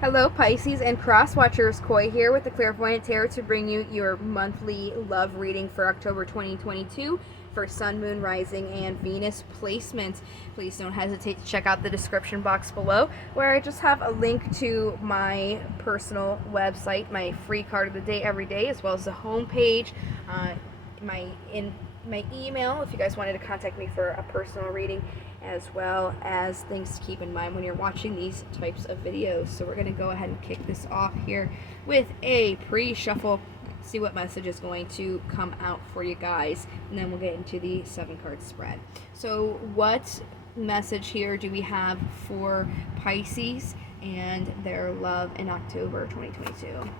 Hello, Pisces and Cross Watchers. Koi here with the Clairvoyant Tarot to bring you your monthly love reading for October 2022 for Sun, Moon, Rising, and Venus placement. Please don't hesitate to check out the description box below, where I just have a link to my personal website, my free card of the day every day, as well as the homepage, my email if you guys wanted to contact me for a personal reading, as well as things to keep in mind when you're watching these types of videos. So we're going to go ahead and kick this off here with a pre-shuffle, see what message is going to come out for you guys, and then we'll get into the 7-card spread. So what message here do we have for Pisces and their love in October 2022?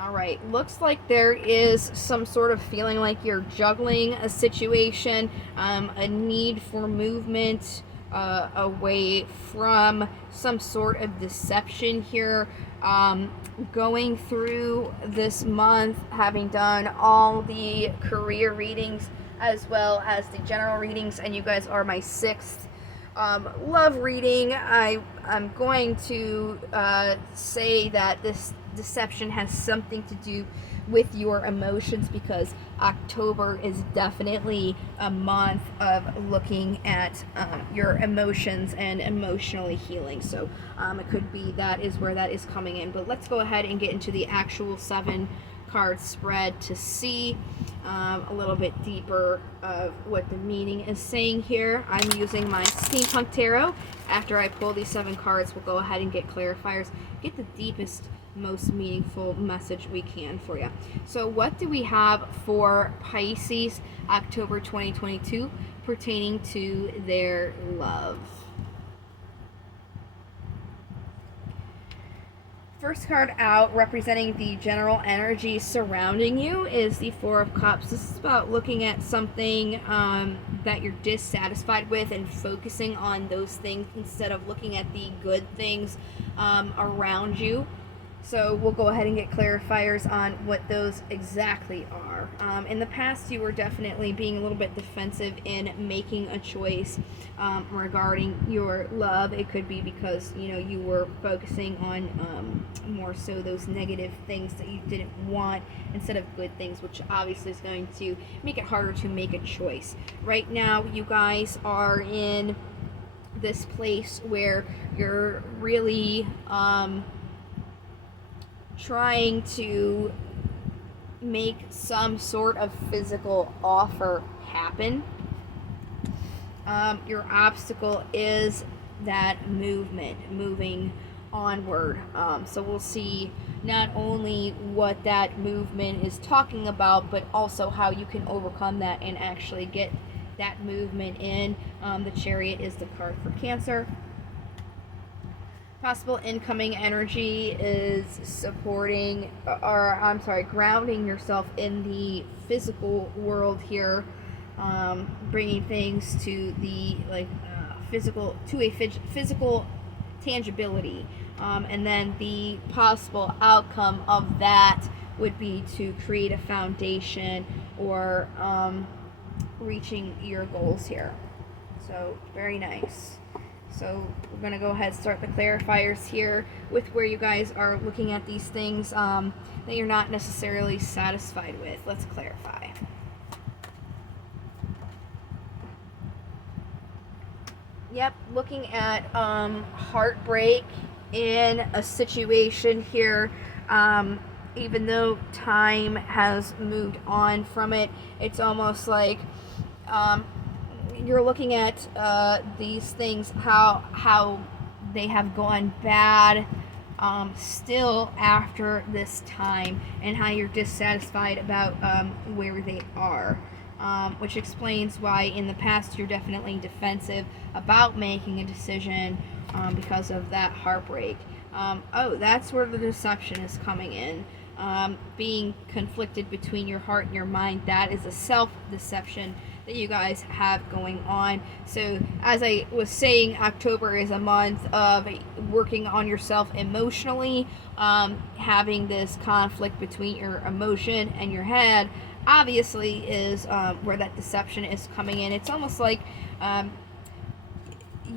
Alright, looks like there is some sort of feeling like you're juggling a situation, a need for movement away from some sort of deception here. Going through this month, having done all the career readings as well as the general readings, and you guys are my 6th love reading, I'm going to say that this deception has something to do with your emotions, because October is definitely a month of looking at your emotions and emotionally healing. So it could be that is where that is coming in. But let's go ahead and get into the actual 7-card spread to see a little bit deeper of what the meaning is saying here. I'm using my Steampunk Tarot. After I pull these 7 cards, we'll go ahead and get clarifiers, get the deepest, most meaningful message we can for you. So what do we have for Pisces October 2022 pertaining to their love? First card out, representing the general energy surrounding you, is the 4 of Cups. This is about looking at something that you're dissatisfied with and focusing on those things instead of looking at the good things around you. So we'll go ahead and get clarifiers on what those exactly are. In the past, you were definitely being a little bit defensive in making a choice regarding your love. It could be because, you know, you were focusing on more so those negative things that you didn't want instead of good things, which obviously is going to make it harder to make a choice. Right now, you guys are in this place where you're really trying to make some sort of physical offer happen. Your obstacle is that movement, moving onward. So we'll see not only what that movement is talking about, but also how you can overcome that and actually get that movement in. The Chariot is the card for Cancer. Possible incoming energy is supporting, or I'm sorry, grounding yourself in the physical world here, bringing things to the physical, to a physical tangibility, and then the possible outcome of that would be to create a foundation or reaching your goals here. So very nice. So we're going to go ahead and start the clarifiers here with where you guys are looking at these things that you're not necessarily satisfied with. Let's clarify. Yep, looking at heartbreak in a situation here. Even though time has moved on from it, it's almost like you're looking at these things, how they have gone bad still after this time, and how you're dissatisfied about where they are, which explains why in the past you're definitely defensive about making a decision because of that heartbreak. Oh, that's where the deception is coming in. Being conflicted between your heart and your mind, that is a self-deception that you guys have going on. So as I was saying, October is a month of working on yourself emotionally. Having this conflict between your emotion and your head obviously is where that deception is coming in. It's almost like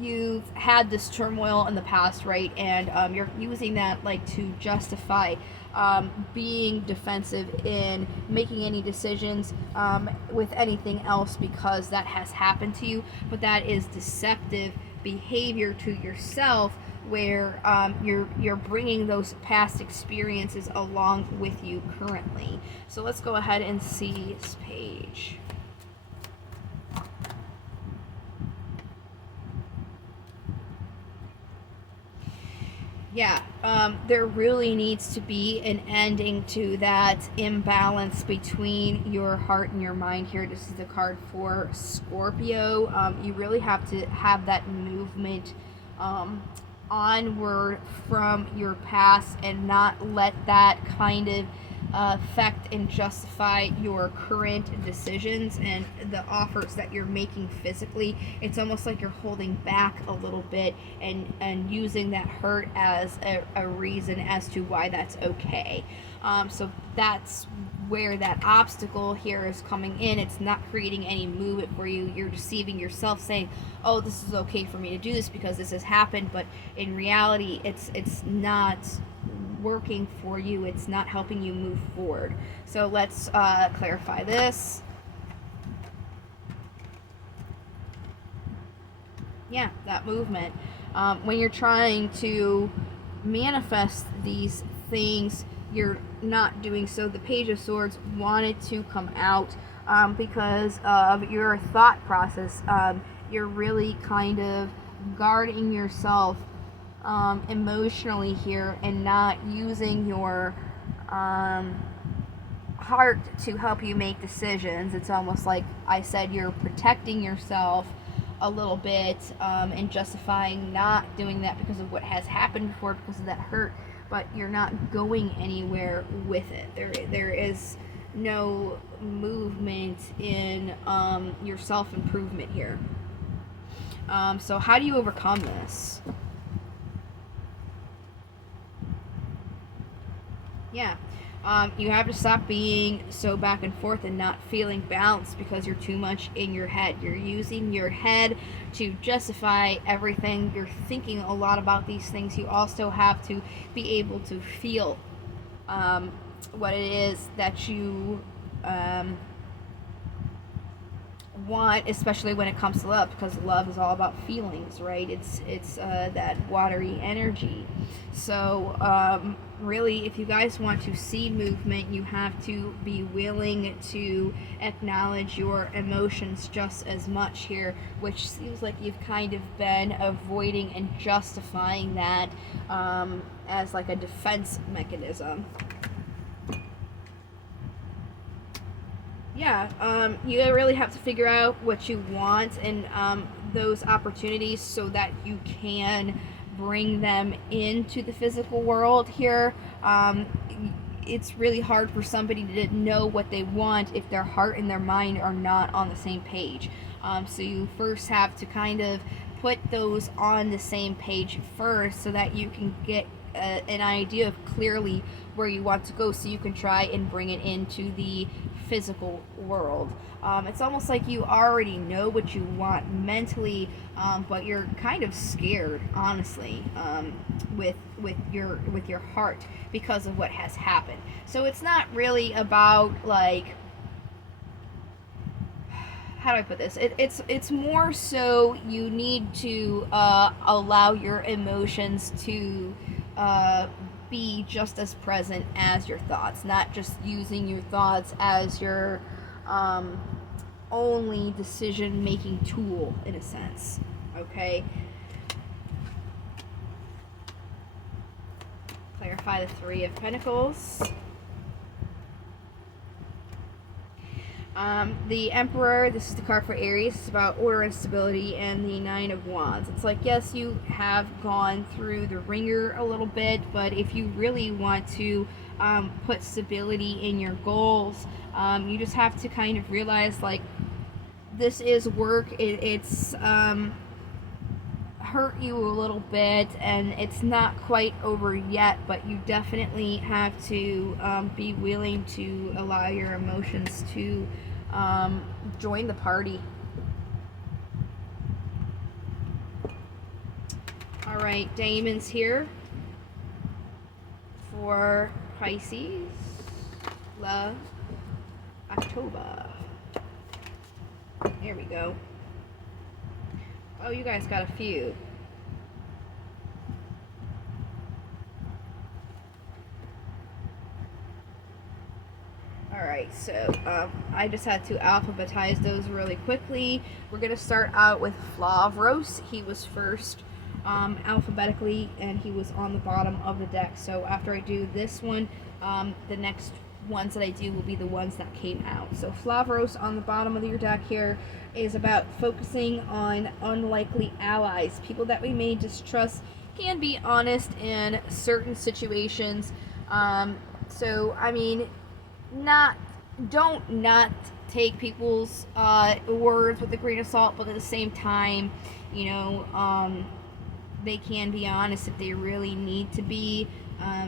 you've had this turmoil in the past, right? And you're using that like to justify being defensive in making any decisions with anything else because that has happened to you. But that is deceptive behavior to yourself, where you're bringing those past experiences along with you currently. So let's go ahead and see this page. Yeah, there really needs to be an ending to that imbalance between your heart and your mind here. This is the card for Scorpio. You really have to have that movement onward from your past and not let that kind of affect and justify your current decisions and the offers that you're making physically. It's almost like you're holding back a little bit and using that hurt as a reason as to why that's okay. So that's where that obstacle here is coming in. It's not creating any movement for you. You're deceiving yourself saying, oh, this is okay for me to do this because this has happened, but in reality it's not working for you. It's not helping you move forward. So let's clarify this. Yeah, that movement. When you're trying to manifest these things, you're not doing so. The Page of Swords wanted to come out because of your thought process. You're really kind of guarding yourself emotionally here and not using your heart to help you make decisions. It's almost like I said, you're protecting yourself a little bit and justifying not doing that because of what has happened before, because of that hurt, but you're not going anywhere with it. There is no movement in your self-improvement here. So how do you overcome this? Yeah. You have to stop being so back and forth and not feeling balanced because you're too much in your head. You're using your head to justify everything. You're thinking a lot about these things. You also have to be able to feel what it is that you want, especially when it comes to love, because love is all about feelings, right? It's that watery energy. So really, if you guys want to see movement, you have to be willing to acknowledge your emotions just as much here, which seems like you've kind of been avoiding and justifying that as like a defense mechanism. Yeah, you really have to figure out what you want and those opportunities so that you can bring them into the physical world here. It's really hard for somebody to know what they want if their heart and their mind are not on the same page. So you first have to kind of put those on the same page first so that you can get an idea of clearly where you want to go, so you can try and bring it into the physical world. It's almost like you already know what you want mentally, but you're kind of scared, honestly, with your heart because of what has happened. So it's not really about like, how do I put this? It's more so you need to allow your emotions to be just as present as your thoughts, not just using your thoughts as your only decision-making tool, in a sense. Okay? Clarify the Three of Pentacles. The Emperor, this is the card for Aries. It's about order and stability, and the Nine of Wands. It's like, yes, you have gone through the ringer a little bit, but if you really want to put stability in your goals, you just have to kind of realize, like, this is work. It's hurt you a little bit, and it's not quite over yet, but you definitely have to be willing to allow your emotions to join the party. All right, diamonds here for Pisces. Love October. There we go. Oh, you guys got a few. Alright, so I just had to alphabetize those really quickly. We're going to start out with Flavros. He was first alphabetically, and he was on the bottom of the deck. So after I do this one, the next ones that I do will be the ones that came out. So Flavros on the bottom of your deck here is about focusing on unlikely allies. People that we may distrust can be honest in certain situations. So, I mean, don't not take people's words with a grain of salt, but at the same time, you know, they can be honest if they really need to be.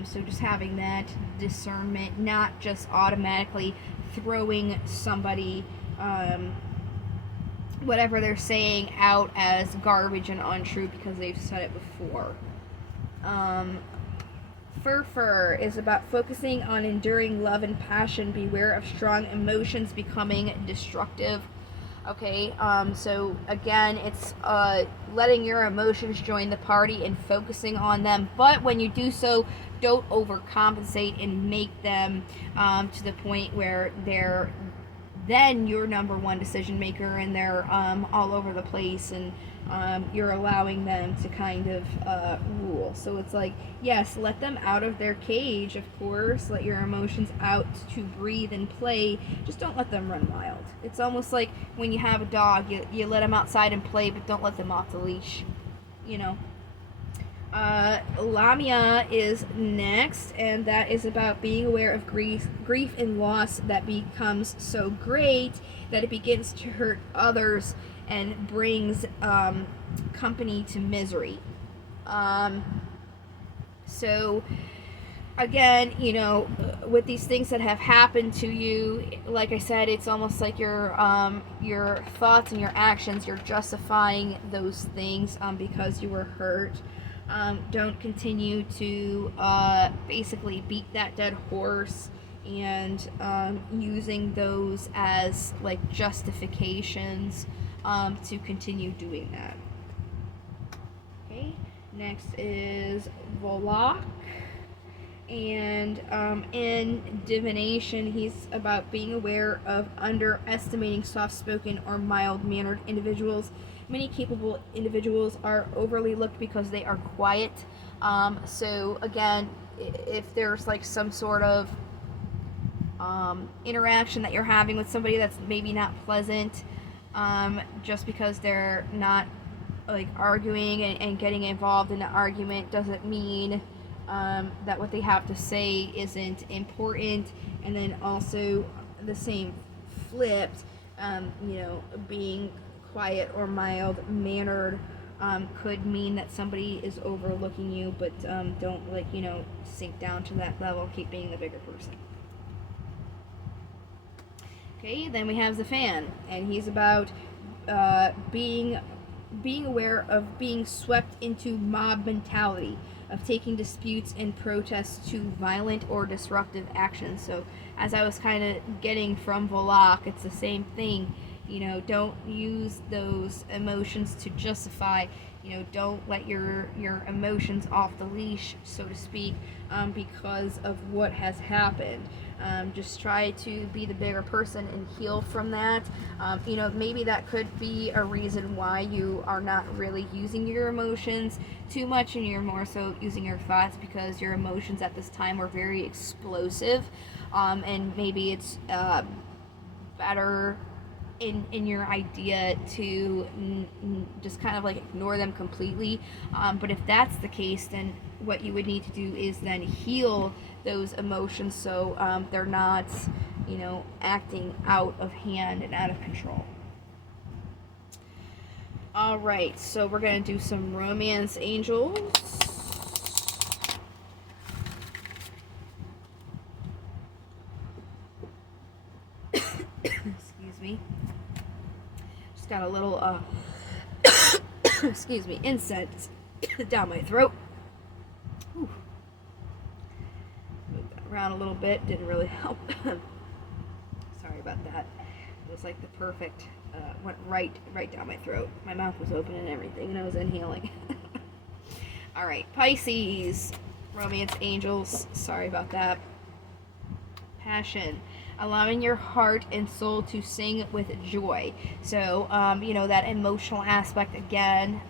So just having that discernment, not just automatically throwing somebody whatever they're saying out as garbage and untrue because they've said it before. Fur is about focusing on enduring love and passion. Beware of strong emotions becoming destructive. Okay, so again, it's letting your emotions join the party and focusing on them. But when you do so, don't overcompensate and make them to the point where they're then your number one decision maker and they're all over the place, and you're allowing them to kind of rule. So it's like, yes, let them out of their cage, of course. Let your emotions out to breathe and play. Just don't let them run wild. It's almost like when you have a dog, you let them outside and play, but don't let them off the leash, you know. Lamia is next, and that is about being aware of grief and loss that becomes so great that it begins to hurt others and brings company to misery. So again, you know, with these things that have happened to you, like I said, it's almost like your thoughts and your actions, you're justifying those things because you were hurt. Don't continue to basically beat that dead horse and using those as like justifications to continue doing that. Okay, next is Volok. And in divination, he's about being aware of underestimating soft-spoken or mild-mannered individuals. Many capable individuals are overly looked because they are quiet. So again, if there's like some sort of interaction that you're having with somebody that's maybe not pleasant, just because they're not like arguing and getting involved in the argument doesn't mean that what they have to say isn't important. And then also the same flipped, you know, being quiet or mild mannered could mean that somebody is overlooking you, but don't, like, you know, sink down to that level. Keep being the bigger person. Okay, then we have the fan, and he's about being aware of being swept into mob mentality, of taking disputes and protests to violent or disruptive actions. So as I was kind of getting from Volok, it's the same thing. You know, don't use those emotions to justify. You know, don't let your emotions off the leash, so to speak, because of what has happened. Just try to be the bigger person and heal from that. You know, maybe that could be a reason why you are not really using your emotions too much, and you're more so using your thoughts, because your emotions at this time are very explosive, and maybe it's better in your idea to just kind of like ignore them completely. But if that's the case, then what you would need to do is then heal those emotions so they're not, you know, acting out of hand and out of control. All right, so we're going to do some romance angels. Excuse me. Just got a little excuse me, incense down my throat. Whew. Move that around a little bit. Didn't really help. Sorry about that. It was like the perfect, went right down my throat. My mouth was open and everything, and I was inhaling. All right, Pisces, romance angels. Sorry about that. Passion, allowing your heart and soul to sing with joy. So, that emotional aspect again,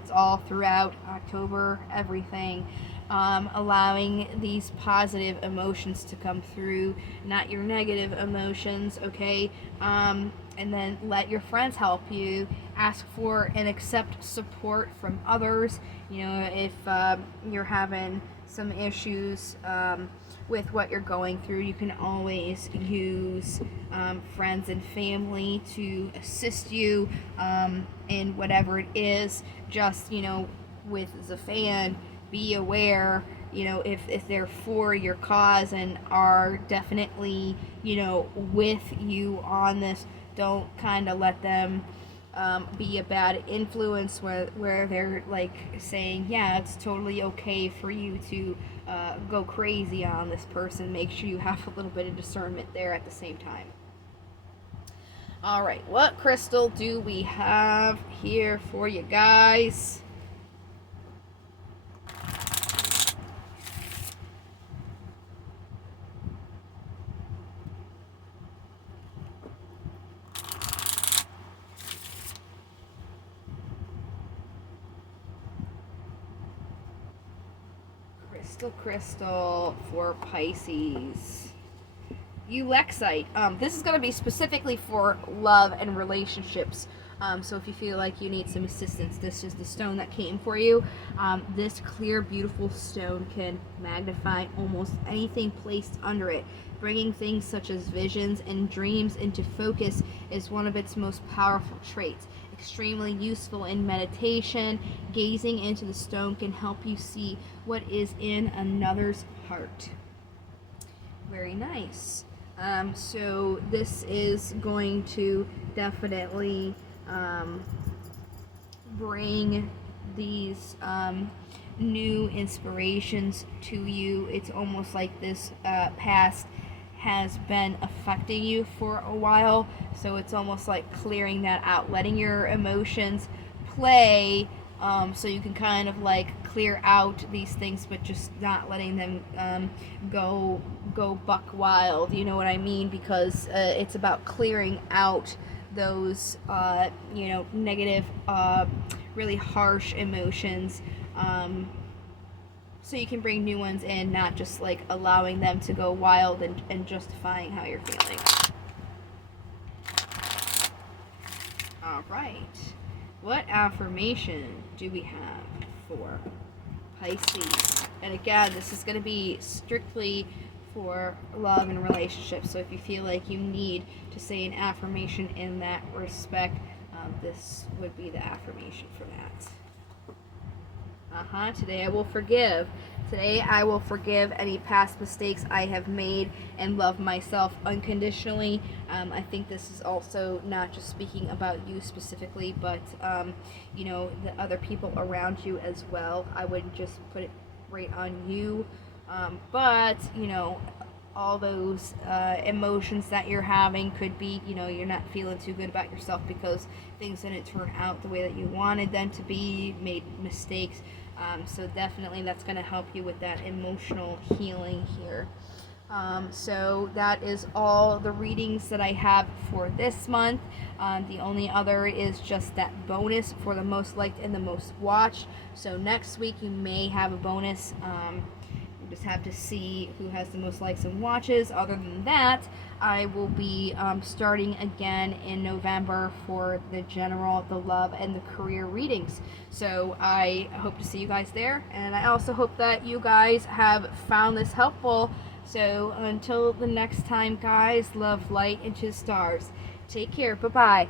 it's all throughout October, everything. Allowing these positive emotions to come through, not your negative emotions, okay? And then let your friends help you. Ask for and accept support from others. If you're having some issues with what you're going through, you can always use friends and family to assist you in whatever it is. Just, with Zafan, be aware, if they're for your cause and are definitely, with you on this, don't kind of let them be a bad influence where they're like saying, yeah, it's totally okay for you to go crazy on this person. Make sure you have a little bit of discernment there at the same time. All right, what crystal do we have here for you guys? Crystal for Pisces. Ulexite. This is going to be specifically for love and relationships. So if you feel like you need some assistance, this is the stone that came for you. This clear, beautiful stone can magnify almost anything placed under it. Bringing things such as visions and dreams into focus is one of its most powerful traits. Extremely useful in meditation. Gazing into the stone can help you see what is in another's heart. Very nice. So this is going to definitely bring these new inspirations to you. It's almost like this past has been affecting you for a while, so it's almost like clearing that out, letting your emotions play, so you can kind of like clear out these things, but just not letting them go buck wild, you know what I mean? Because it's about clearing out those negative, really harsh emotions, so you can bring new ones in, not just like allowing them to go wild and justifying how you're feeling. All right, what affirmation do we have for Pisces? And again, this is going to be strictly for love and relationships, so if you feel like you need to say an affirmation in that respect, this would be the affirmation for that. Today I will forgive. Today I will forgive any past mistakes I have made and love myself unconditionally. I think this is also not just speaking about you specifically, but the other people around you as well. I wouldn't just put it right on you, but all those emotions that you're having could be, you're not feeling too good about yourself because things didn't turn out the way that you wanted them to be, made mistakes. So definitely that's going to help you with that emotional healing here. So that is all the readings that I have for this month. The only other is just that bonus for the most liked and the most watched. So next week you may have a bonus. You just have to see who has the most likes and watches. Other than that, I will be starting again in November for the general, the love, and the career readings. So I hope to see you guys there, and I also hope that you guys have found this helpful. So until the next time, guys, love, light, into the stars. Take care. Bye-bye.